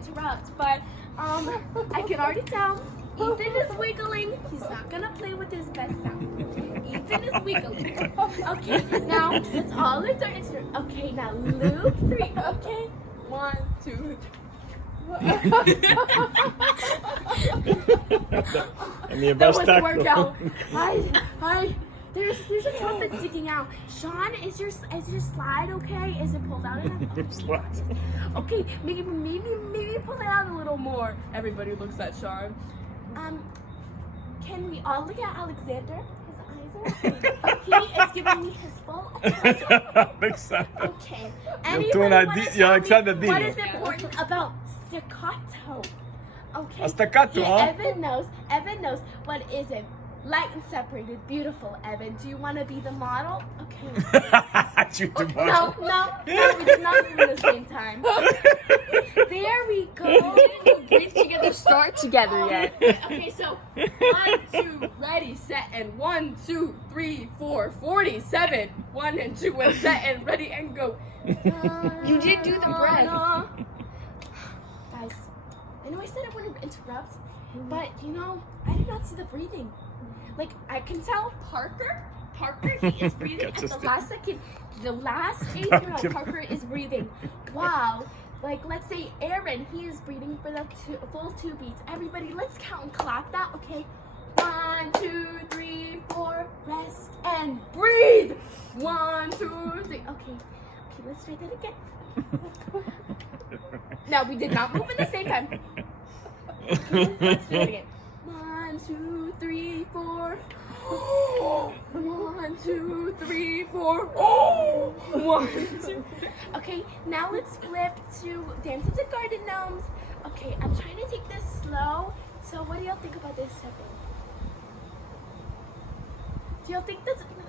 interrupt, but I can already tell Ethan is wiggling. He's not gonna play with his best sound. Ethan is wiggling. Okay, now let's all lift our instrument. Okay, now loop 3. Okay, 1, 2, 3. That was a workout. There's a trumpet sticking out. Sean, is your slide okay? Is it pulled out enough? Okay, maybe pull it out a little more. Everybody looks at Sean. Can we all look at Alexander? His eyes are open. He is giving me his full attention. Okay. Anybody want to tell me what is important about staccato? Okay. Staccato, yeah, Evan knows what is it. Light and separated, beautiful. Evan, do you want to be the model? Okay. No, we did not move at the same time. There we go. Breathe together, start together yet. Okay, so 1, 2, ready, set, and 1, 2, 3, 4, 47. 1 and 2, and set, and ready, and go. You did do the breath. Guys, I know I said I wouldn't interrupt, but I did not see the breathing. Like, I can tell Parker, he is breathing at the last second. The last 8-year-old Parker is breathing. Wow. Like, let's say Aaron, he is breathing for the full 2 beats. Everybody, let's count and clap that, okay? 1, 2, 3, 4, rest and breathe. 1, 2, 3. Okay, let's try that again. No, we did not move at the same time. Okay, let's do it again. 1, 2, 3, 4. 1, 2, 3, 4. 1, 2. Okay, now let's flip to Dance of the Garden Gnomes. Okay, I'm trying to take this slow. So what do y'all think about this stepping? Do y'all think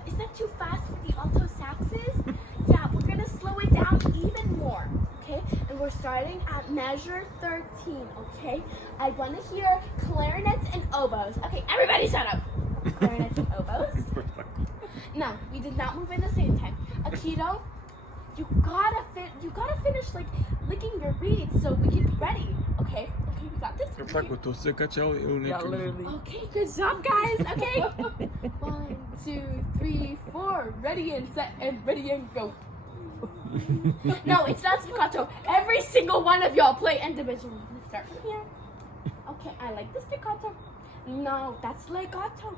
is that too fast for the alto saxes? Yeah, we're gonna slow it down even more. Okay, and we're starting at measure 13. Okay, I want to hear clarinets and oboes. Okay, everybody shut up. Clarinets and oboes. No, we did not move in the same time. Akito, you gotta finish like licking your reeds so we can be ready. Okay, we got this. Okay, good job, guys. Okay. 1, 2, 3, 4. Ready and set and ready and go. No, it's not staccato. Every single one of y'all play individually. Let's start from here. Okay, I like the staccato. No, that's legato.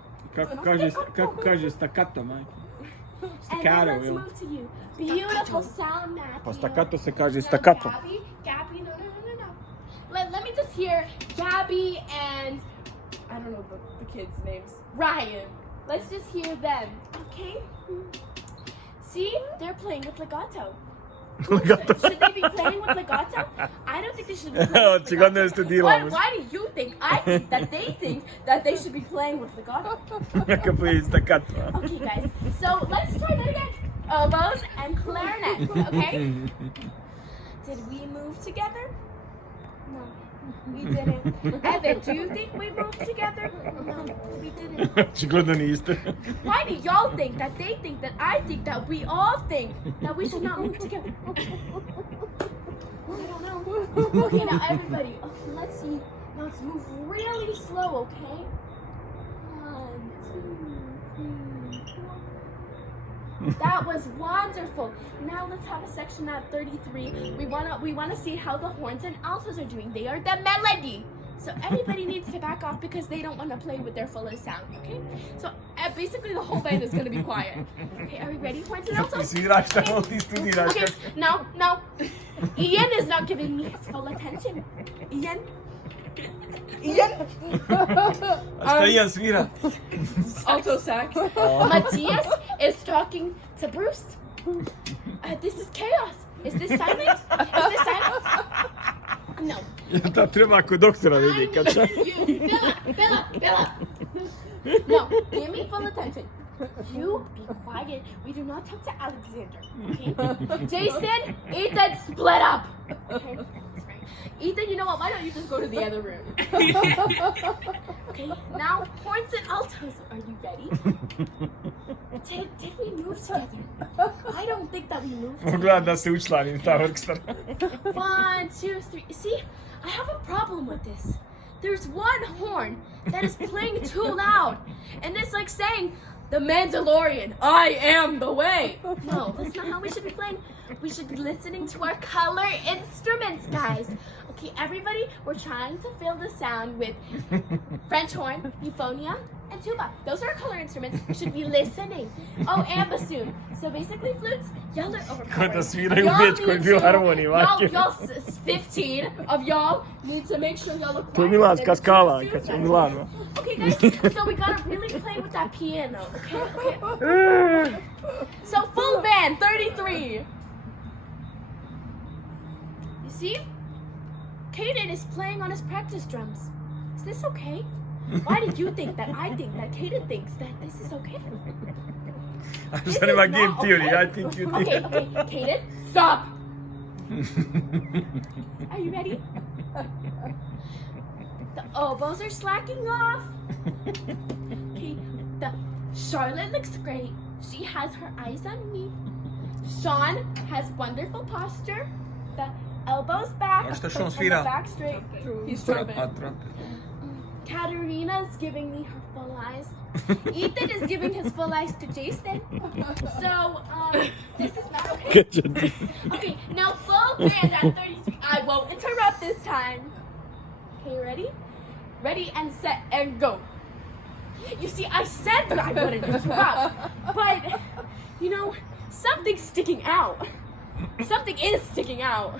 Staccato, Mike. And then let's move to you. Beautiful sound, Matthew. Staccato se kaže staccato. Gabby, no. Let me just hear Gabby and I don't know the kids' names. Ryan. Let's just hear them. Okay. See, they're playing with legato. Should they be playing with legato? I don't think they should be playing with legato. Why do you think? I think that they think that they should be playing with legato. Okay, guys. So let's try that again. Oboes and clarinets, okay? Did we move together? No, we didn't. Evan, do you think we moved together? No, we didn't. Why do y'all think that they think that I think that we all think that we should not move together? I don't know. Okay, now everybody. Okay, let's see. Now let's move really slow, okay? 1, 2, 3, 4. That was wonderful. Now let's have a section at 33. We wanna see how the horns and altos are doing. They are the melody. So everybody needs to back off because they don't want to play with their fullest sound. Okay? So basically the whole band is gonna be quiet. Okay, are we ready, horns and altos? Okay. No. Ian is not giving me his full attention. Ian. Ian svira. Alto sax. Matthias is talking to Bruce. This is chaos. Is this silent? No. To treba kod doktora vidi kad se. Bella. No, give me full attention. You be quiet. We do not talk to Alexander. Okay? Jason, Ethan, split up. Okay? Ethan, you know what? Why don't you just go to the other room? Okay, now horns and altos. Are you ready? Did we move together? I don't think that we moved together. Gledam da se učlanim ta orkestra. 1, 2, 3. See, I have a problem with this. There's one horn that is playing too loud, and it's like saying, "The Mandalorian, I am the way." No, that's not how we should be playing. We should be listening to our color instruments, guys. Okay, everybody, we're trying to fill the sound with French horn, euphonium, and tuba. Those are our color instruments. We should be listening. Oh, and bassoon. So basically, flutes, y'all are overpowered. Kada sviraju već koji je bio harmoniji, Vake. Y'all 15 of y'all need to make sure y'all look To je quiet. milanska skala, kad će u Milano. Okay, guys, so we gotta really play with that piano, okay? So full band, 33. You see? Kaden is playing on his practice drums. Is this okay? Why did you think that I think that Kaden thinks that this is okay? This Zanima is game not theory, okay. I think you Okay, think. okay, Kaden, stop. Are you ready? The oboes are slacking off. Okay, the Charlotte looks great. She has her eyes on me. Sean has wonderful posture. The elbows back. A šta Sean and the svira? back straight. He's trumpet. A, trumpet. Katarina's giving me her full eyes. Ethan is giving his full eyes to Jason. So, this is not okay. Okay, now full band at 33. I won't interrupt this time. Okay, ready? Ready and set and go. You see, I said that I wouldn't interrupt, but, you know, something's sticking out. Something is sticking out.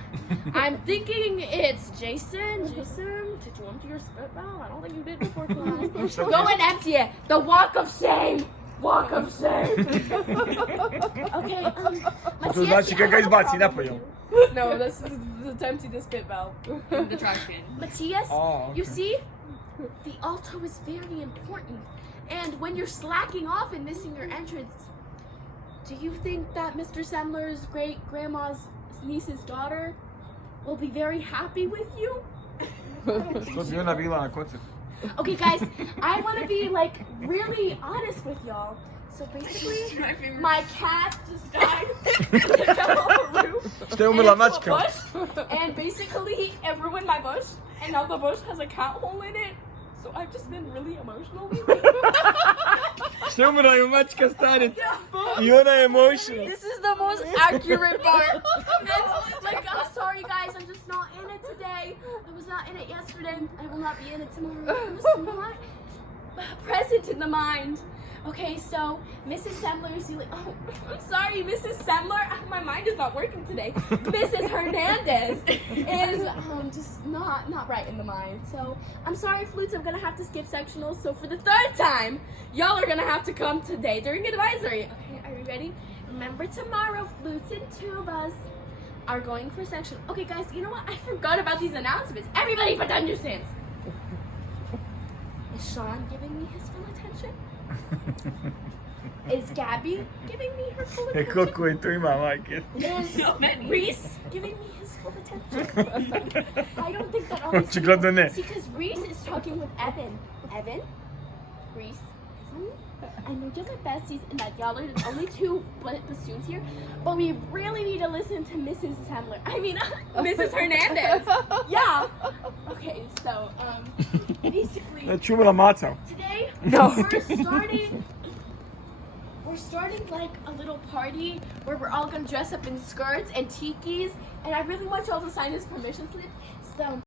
I'm thinking it's Jason. Jason, did you empty your spit valve? I don't think you did before class. Go and empty it. The walk of shame. Walk of shame. Okay, To znači kad ga izbaci napolje. No, this is to empty the spit valve. In the trash can. Matthias, Oh, okay. you see, the alto is very important. And when you're slacking off and missing your entrance, do you think that Mr. Semler's great-grandma's niece's daughter will be very happy with you? Što bi ona bila na koncertu? Okay, guys, I want to be, like, really honest with y'all. So basically, my cat just died. It fell off a roof. Što je umrla and into a mačka? bush, and basically, it ruined my bush. And now the bush has a cat hole in it. So I've just been really emotional lately. Što je umrla ju mačka stanic? I ona je emotional. This is the most accurate part. And, like, I'm sorry, guys. I'm just not in it today. I was not in it yesterday. I will not be in it tomorrow. I'm just not present in the mind. Okay, so Mrs. Semler is dealing. Oh, I'm sorry, Mrs. Semler. My mind is not working today. Mrs. Hernandez is just not right in the mind. So I'm sorry, flutes. I'm gonna have to skip sectionals. So for the third time, y'all are gonna have to come today during advisory. Okay, are you ready? Remember tomorrow, flutes and tubas are going for section. Okay, guys, you know what? I forgot about these announcements. Everybody put down your stands. Is Sean giving me his full attention? Is Gabby giving me her full E attention? koliko je to ima, majke? Is Reese giving me his full attention? I don't think that all these Očigledno ne. See, because Reese is talking with Evan. Evan? Reese? I know you're the besties and that y'all are the only two bassoons here, but we really need to listen to Mrs. Semler. I mean, Mrs. Hernandez. Yeah. Okay, so, basically... Znači umrla maca. Today, No. we're starting like a little party where we're all gonna dress up in skirts and tikis, and I really want y'all to sign this permission slip. So